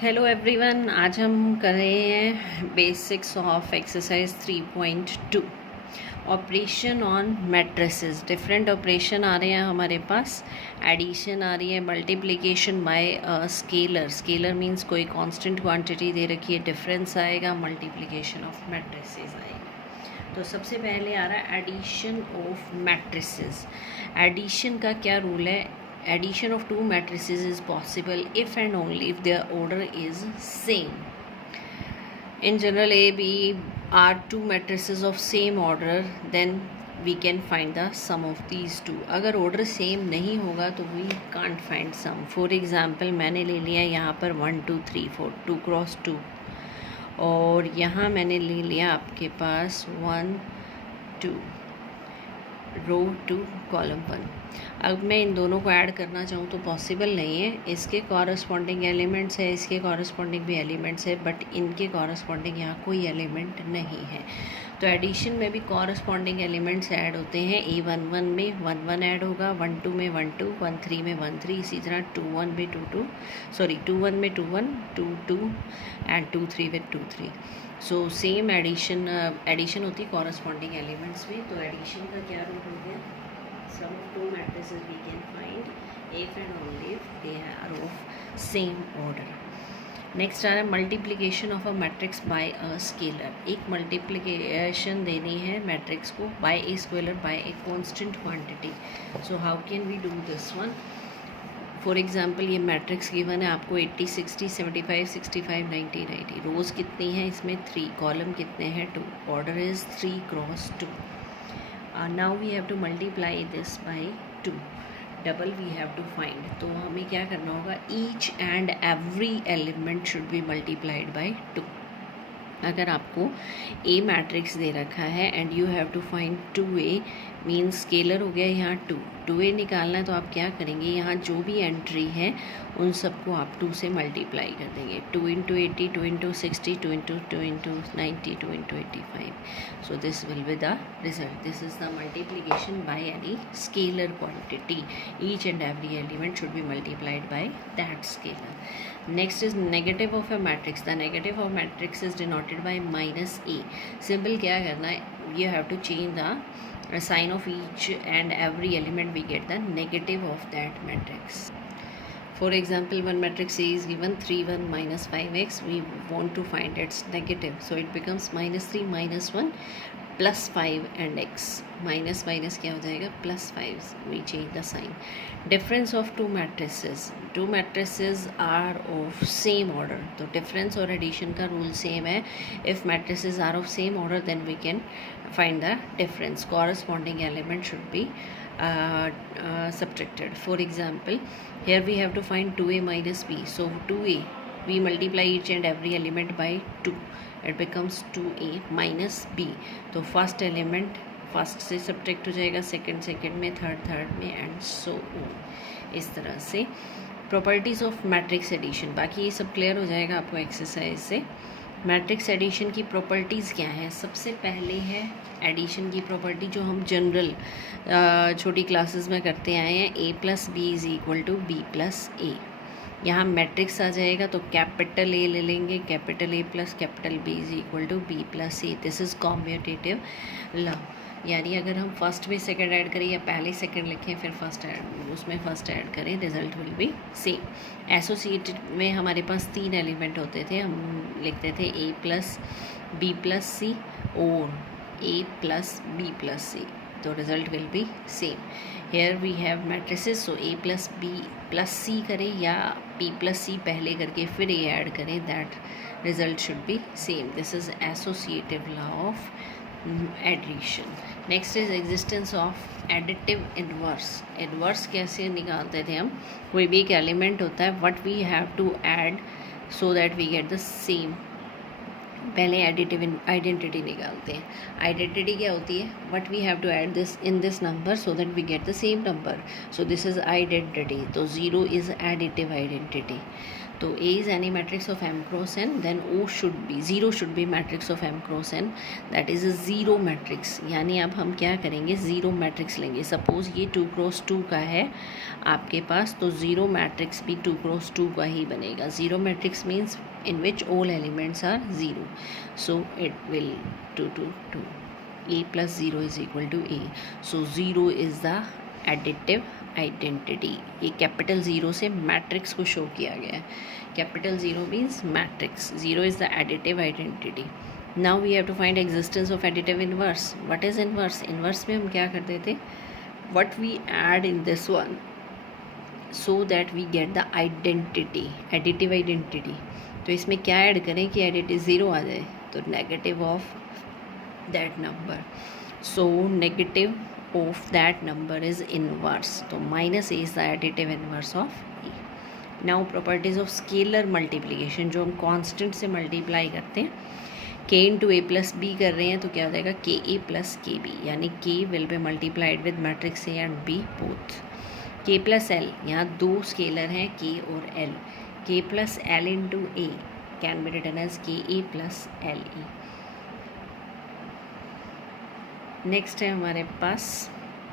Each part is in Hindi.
हेलो एवरीवन, आज हम कर रहे हैं basics of exercise 3.2 operation on matrices. Different operation आ रहे हैं हमारे पास। एडिशन आ रही है, multiplication by scalar. Scalar means कोई कांस्टेंट क्वांटिटी दे रखी है, डिफरेंस आएगा, मल्टीप्लिकेशन ऑफ मैट्रिसेस आएगा। तो सबसे पहले आ रहा है एडिशन ऑफ मैट्रिसेस। एडिशन का क्या रूल है? Addition of two matrices is possible if and only if their order is same. In general, A, B are two matrices of same order, then we can find the sum of these two. अगर order same नहीं होगा तो we can't find sum. For example, मैंने ले लिया यहाँ पर 1 2 3 4 2 क्रॉस 2, और यहाँ मैंने ले लिया आपके पास 1 2 रो 2 कॉलम 1। अब मैं इन दोनों को ऐड करना चाहूँ तो पॉसिबल नहीं है। इसके कॉरस्पॉन्डिंग एलिमेंट्स है, इसके कॉरस्पॉन्डिंग भी एलिमेंट्स है, बट इनके कॉरस्पॉन्डिंग यहाँ कोई एलिमेंट नहीं है। तो एडिशन में भी कॉरस्पॉन्डिंग एलिमेंट्स ऐड होते हैं। A11 में 1 1 ऐड होगा, 1 2 में 1 2, 1 3 में 1 3, इसी तरह 2 1 में 2 2, सॉरी 2 1 में 2 1, 2 2 एंड 2 3 में 2 3। सो सेम एडिशन होती है कॉरस्पॉन्डिंग एलिमेंट्स में। तो एडिशन का क्या रूल हो गया? Sum of two matrices we can find if and only if they are of same order. Next आ रहा है multiplication of a matrix by a scalar. एक मल्टीप्लिकेशन देनी है मैट्रिक्स को by a scalar by a constant quantity. So how can we do this one? For example, ये मैट्रिक्स गिवन है आपको 80 60 75 65 90 90। रोज़ कितनी है इसमें? 3। कॉलम कितने हैं? 2। Order is 3 cross 2। now we have to multiply this by 2, double we have to find. तो हमें क्या करना होगा? Each and every element should be multiplied by 2। अगर आपको ए मैट्रिक्स दे रखा है and you have to find 2a, means scalar हो गया यहाँ 2a निकालना है, तो आप क्या करेंगे? यहाँ जो भी एंट्री है उन सबको आप 2 से मल्टीप्लाई कर देंगे। 2 into 80, 2 into 60, 2 into 90, 2 into 85। So this will be the result. This is the multiplication by any scalar quantity. Each and every element should be multiplied by that scalar. Next is negative of a matrix. The negative of matrix is denoted by minus a. Symbol क्या करना है? You have to change the sign of each and every element. We get the negative of that matrix. For example, one matrix A is given 3 1 minus 5x. We want to find its negative, so it becomes minus 3 minus 1 plus 5 and x. Minus minus क्या हो जाएगा? Plus 5. We change the sign. Difference of two matrices. Two matrices are of same order. तो डिफरेंस और एडिशन का रूल सेम है। If matrices are of same order then we can find the difference. Corresponding element should be subtracted. For example, here we have to find 2a minus b. So 2a, we multiply each and every element by 2. It becomes 2a minus b. तो फर्स्ट एलिमेंट फर्स्ट से सब्ट्रैक्ट हो जाएगा, सेकंड सेकंड में, थर्ड थर्ड में, एंड सो ऑन। इस तरह से प्रॉपर्टीज़ ऑफ मैट्रिक्स एडिशन। बाकी ये सब क्लियर हो जाएगा आपको एक्सरसाइज से। मैट्रिक्स एडिशन की प्रॉपर्टीज़ क्या है? सबसे पहले है एडिशन की प्रॉपर्टी जो हम जनरल छोटी क्लासेस में करते आए हैं, a plus B is equal to B plus A. यहाँ मैट्रिक्स आ जाएगा तो कैपिटल ए ले लेंगे, capital A plus capital B is equal to B plus A. This is commutative law. यानी अगर हम फर्स्ट में सेकंड ऐड करें या पहले सेकंड लिखें फिर फर्स्ट ऐड उसमें फर्स्ट ऐड करें, result will be same. Associated में हमारे पास 3 एलिमेंट होते थे, हम लिखते थे a plus B plus C और a plus B plus C, तो result will be same. Here we have matrices, so a plus B plus C करें या b प्लस सी पहले करके फिर a ऐड करें, that result should be same. This is associative law of addition. Next is existence of additive inverse. Inverse कैसे निकालते थे हम? कोई भी एक एलिमेंट होता है, what we have to add so that we get the same. पहले एडिटिव आइडेंटिटी निकालते हैं। आइडेंटिटी क्या होती है? What we have to add this in this number so that we get the same number, so this is identity. तो 0 इज़ एडिटिव आइडेंटिटी। तो A is any matrix of M cross N, then zero should be matrix of M cross N, that is a zero matrix. यानी अब हम क्या करेंगे, ज़ीरो मैट्रिक्स लेंगे. सपोज़ ये 2 क्रॉस 2 का है आपके पास, तो ज़ीरो मैट्रिक्स भी 2 क्रॉस 2 का ही बनेगा. Zero matrix means in which all elements are 0. So it will 2 2 2. A plus 0 is equal to A. So 0 is the additive identity. ये कैपिटल ज़ीरो से मैट्रिक्स को शो किया गया है. Capital zero means matrix. 0 is the additive identity. Now we have to find existence of additive inverse. What is inverse? Inverse में हम क्या करते थे? What we add in this one so that we get the identity, additive identity. तो इसमें क्या ऐड करें कि एडिटिव ज़ीरो आ जाए, तो negative of that number. So negative of that number is inverse. तो minus A is the additive inverse of A. Now properties of scalar multiplication, जो हम कांस्टेंट से मल्टीप्लाई करते हैं. के इंटू ए प्लस बी कर रहे हैं तो क्या हो जाएगा, के ए प्लस के बी, यानी k will be multiplied with matrix A and B both. K plus l, यहाँ दो स्केलर हैं के और l. k plus l into a can be written as ka plus le. Next है हमारे पास,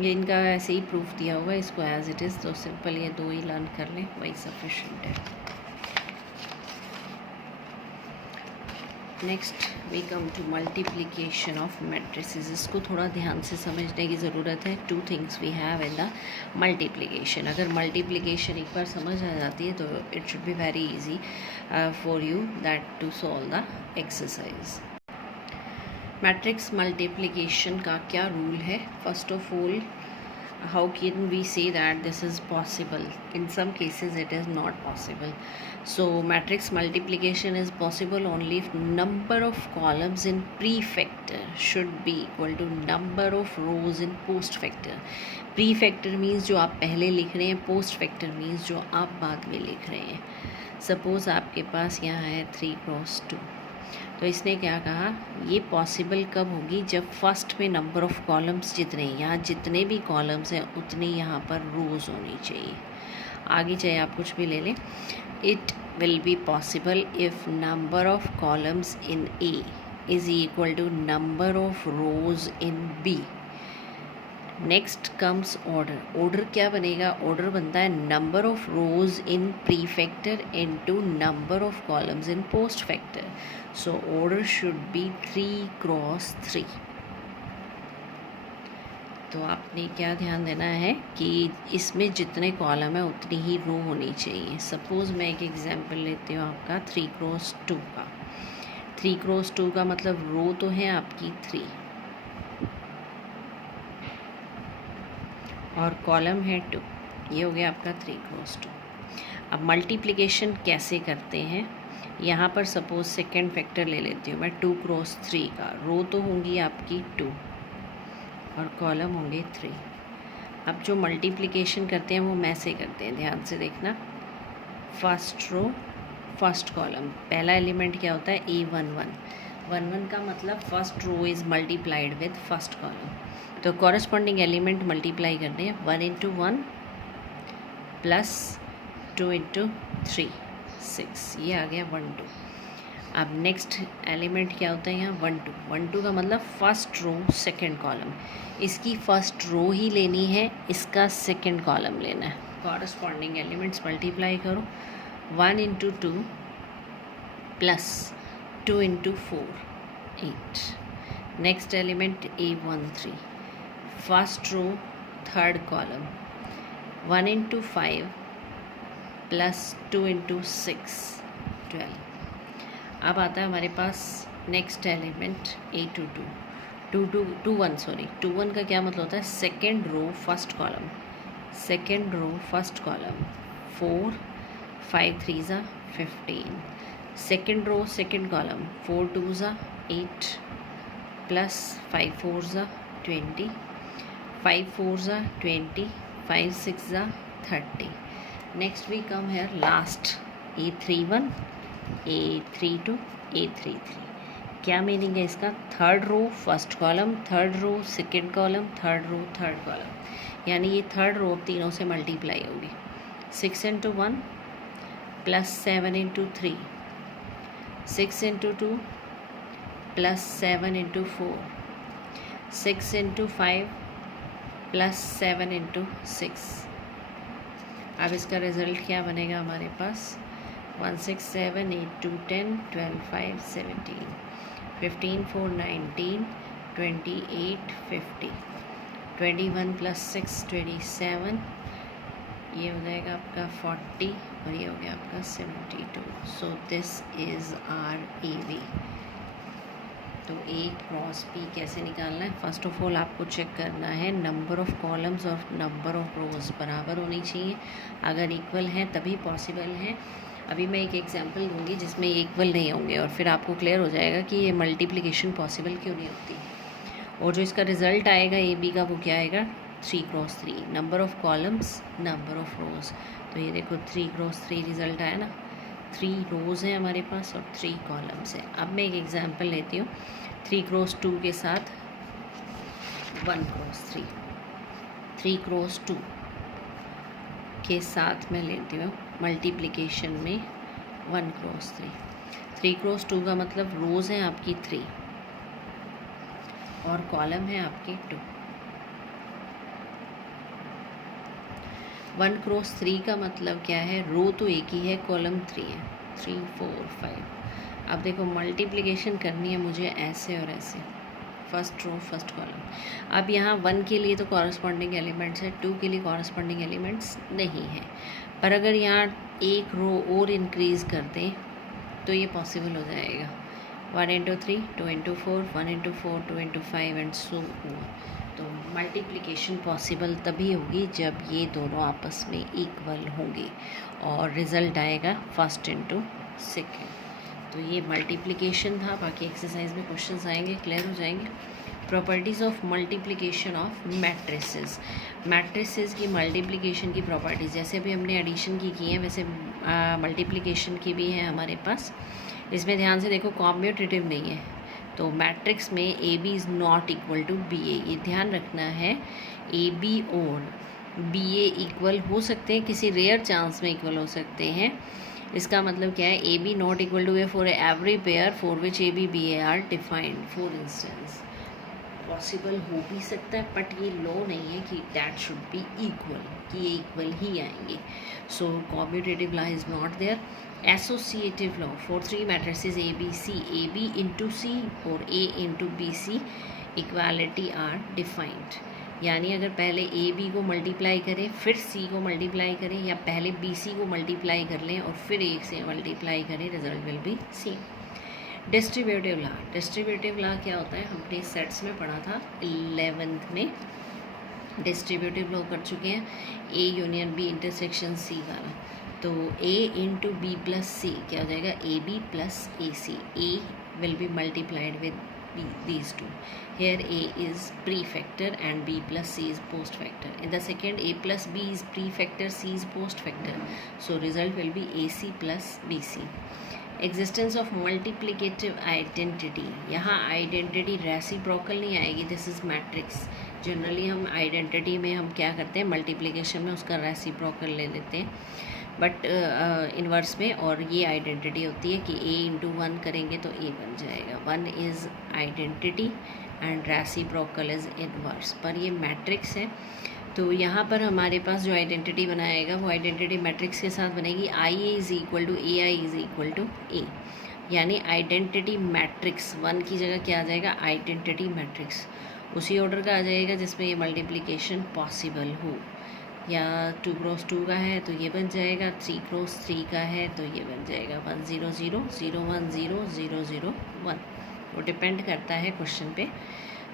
ये इनका ऐसे ही प्रूफ दिया हुआ है, इसको एज इट इज़ तो सिंपल ये दो ही लर्न कर लें, वही सफिशेंट है. Next we come to multiplication of matrices. इसको थोड़ा ध्यान से समझने की ज़रूरत है. Two things we have in the multiplication. अगर मल्टीप्लिकेशन एक बार समझ आ जाती है तो it should be very easy for you that to solve the exercise. Matrix multiplication का क्या रूल है? First of all, how can we say that this is possible? In some cases it is not possible. So matrix multiplication is possible only if number of columns in prefactor should be equal to number of rows in postfactor. Prefactor means जो आप पहले लिख रहे हैं, postfactor means जो आप बाद में लिख रहे हैं. Suppose आपके पास यहाँ है 3 क्रॉस 2, तो इसने क्या कहा, ये पॉसिबल कब होगी, जब फर्स्ट में नंबर ऑफ़ कॉलम्स जितने, यहाँ जितने भी कॉलम्स हैं उतने यहाँ पर रोज़ होनी चाहिए. आगे चाहे आप कुछ भी ले लें. It will be possible if number of columns in A is equal to number of rows in B. Next comes order. Order क्या बनेगा? ऑर्डर बनता है number of rows in prefactor into number of columns in post factor. So order should be 3 cross 3. तो आपने क्या ध्यान देना है कि इसमें जितने कॉलम है उतनी ही रो होनी चाहिए. सपोज़ मैं एक एग्जांपल लेती हूँ आपका 3 क्रॉस 2 का. 3 क्रॉस 2 का मतलब रो तो है आपकी 3 और कॉलम है 2. ये हो गया आपका 3 क्रॉस 2. अब मल्टीप्लिकेशन कैसे करते हैं? यहाँ पर सपोज सेकेंड फैक्टर ले लेती हूँ मैं 2 क्रॉस 3 का. रो तो होंगी आपकी 2 और कॉलम होंगे 3. अब जो मल्टीप्लिकेशन करते हैं वो मैसे करते हैं, ध्यान से देखना. फर्स्ट रो फर्स्ट कॉलम, पहला एलिमेंट क्या होता है, A11. 11 का मतलब first row is multiplied with first column. तो कॉरस्पॉन्डिंग एलिमेंट मल्टीप्लाई करने हैं. 1 इंटू 1 प्लस 2 इंटू 3 6, ये आ गया 1 2. अब नेक्स्ट एलिमेंट क्या होता है यहाँ 1 2. 1 2 का मतलब फर्स्ट रो सेकंड कॉलम. इसकी फर्स्ट रो ही लेनी है, इसका सेकंड कॉलम लेना है. कॉरस्पॉन्डिंग एलिमेंट्स मल्टीप्लाई करो. 1 into 2 plus 2 into 4 8. Next element A13 first row third column. 1 into 5 plus 2 into 6 12. अब आता है हमारे पास नेक्स्ट एलिमेंट A22 2 1 का क्या मतलब होता है, second row first column. Second row first column 4 5 3 ज़ा 15. सेकेंड रो सेकेंड कॉलम 4 2 ज़ा 8 प्लस 5 4 ज़ा 20 5 4 ज़ा 20 5 6 ज़ा 30. Next we come here last A31 A32 A33. क्या मीनिंग है इसका, third row first column, third row second column, third row third column. यानी ये थर्ड रो तीनों से मल्टीप्लाई होगी. 6 into 1 plus 7 into 3, 6 into 2 plus 7 into 4, 6 into 5 plus 7 into 6। अब इसका रिज़ल्ट क्या बनेगा हमारे पास? 1 6 7 8 2 10 12 5 17 15 4 19 28 50 21 प्लस 6 27, ये हो जाएगा आपका 40 और ये हो गया आपका 72। So this is our A B. तो ए क्रॉस बी कैसे निकालना है? फर्स्ट ऑफ ऑल आपको चेक करना है नंबर ऑफ कॉलम्स और नंबर ऑफ रोज बराबर होनी चाहिए। अगर इक्वल हैं तभी पॉसिबल है। अभी मैं एक एग्जांपल दूंगी जिसमें इक्वल नहीं होंगे और फिर आपको क्लियर हो जाएगा कि ये मल्टीप्लिकेशन पॉसिबल क्यों नहीं होती। और जो इसका रिज़ल्ट आएगा ए बी का वो क्या आएगा? 3 cross 3, number of columns number of रोज। तो ये देखो 3 क्रॉस 3 रिज़ल्ट आया ना, 3 रोज़ हैं हमारे पास और 3 कॉलम्स हैं। अब मैं एक एग्जांपल लेती हूँ 3 क्रॉस 2 के साथ 1 क्रॉस 3, 3 क्रॉस 2 के साथ मैं लेती हूँ मल्टीप्लिकेशन में 1 क्रॉस 3। 3 क्रॉस 2 का मतलब रोज़ हैं आपकी 3 और कॉलम है आपके 2। 1 क्रॉस 3 का मतलब क्या है? रो तो एक ही है, कॉलम 3 है, 3 4 5। अब देखो मल्टीप्लिकेशन करनी है मुझे ऐसे और ऐसे, फर्स्ट रो फर्स्ट कॉलम। अब यहाँ 1 के लिए तो कॉरस्पॉन्डिंग एलिमेंट्स है, 2 के लिए कॉरस्पॉन्डिंग एलिमेंट्स नहीं है। पर अगर यहाँ एक रो और इंक्रीज़ कर दें तो ये पॉसिबल हो जाएगा। 1 into 3 2 into 4 1 into 4 2 into 5 and so on. तो मल्टीप्लिकेशन पॉसिबल तभी होगी जब ये दोनों आपस में इक्वल होंगे और रिज़ल्ट आएगा फर्स्ट इंटू सेकेंड। तो ये मल्टीप्लिकेशन था। बाकी एक्सरसाइज में क्वेश्चंस आएंगे, क्लियर हो जाएंगे। Properties of multiplication of matrices. Matrices की मल्टीप्लिकेशन की प्रॉपर्टीज़, जैसे अभी हमने एडिशन की हैं वैसे मल्टीप्लिकेशन की भी है हमारे पास। इसमें ध्यान से देखो कॉम्यूटेटिव नहीं है, तो मैट्रिक्स में A B is not equal to B A, ये ध्यान रखना है। ए बी और बी ए इक्वल हो सकते हैं, किसी रेयर चांस में इक्वल हो सकते हैं। इसका मतलब क्या है? A B not equal to A for every pair for which A B B A are defined. For instance possible हो भी सकता है बट ये लॉ नहीं है कि दैट शुड बी इक्वल, कि ये इक्वल ही आएंगे। So commutative law is not there. Associative law for 3 matrices A B into C और A into B C equality are defined. यानी अगर पहले ए बी को मल्टीप्लाई करें फिर सी को मल्टीप्लाई करें, या पहले बी सी को मल्टीप्लाई कर लें और फिर ए से मल्टीप्लाई करें, result will be same. Distributive law. Distributive law क्या होता है? हमने सेट्स में पढ़ा था 11th में। डिस्ट्रीब्यूटिव लॉ कर चुके हैं, A union B intersection C वाला। तो A into B plus C क्या हो जाएगा? A B plus A C. A will be multiplied with B, these two. Here A is prefactor and B plus C is postfactor. In the second, A plus B is prefactor, C is postfactor. So result will be AC plus BC. Existence of multiplicative identity. यहाँ identity रेसिप्रोकल नहीं आएगी, दिस इज मैट्रिक्स। जनरली हम आइडेंटिटी में हम क्या करते हैं? मल्टीप्लिकेशन में उसका रेसिप्रोकल ले लेते हैं बट इन्वर्स में, और ये आइडेंटिटी होती है कि a इंटू 1 करेंगे तो a बन जाएगा। 1 is identity and reciprocal is inverse. पर ये मैट्रिक्स है तो यहाँ पर हमारे पास जो आइडेंटिटी बनाएगा वो आइडेंटिटी मैट्रिक्स के साथ बनेगी। I A is equal to A I is equal to A, यानी आइडेंटिटी मैट्रिक्स 1 की जगह क्या आ जाएगा? Identity matrix. उसी ऑर्डर का आ जाएगा जिसमें ये मल्टीप्लिकेशन पॉसिबल हो। या 2 क्रॉस 2 का है तो ये बन जाएगा, 3 क्रॉस 3 का है तो ये बन जाएगा 1 0 0 0 1 0 0 0 1। वो डिपेंड करता है क्वेश्चन पे।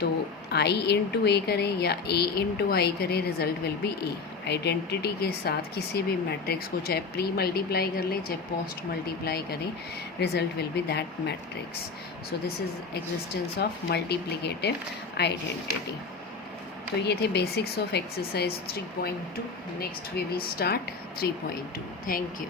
तो आई इंटू ए करें या ए इंटू आई करें, result will B A. Identity के साथ किसी भी मैट्रिक्स को चाहे प्री मल्टीप्लाई कर लें चाहे पोस्ट मल्टीप्लाई करें, result will be that matrix. So this is existence of multiplicative identity. तो ये थे basics of exercise 3.2। Next we will start 3.2। Thank you.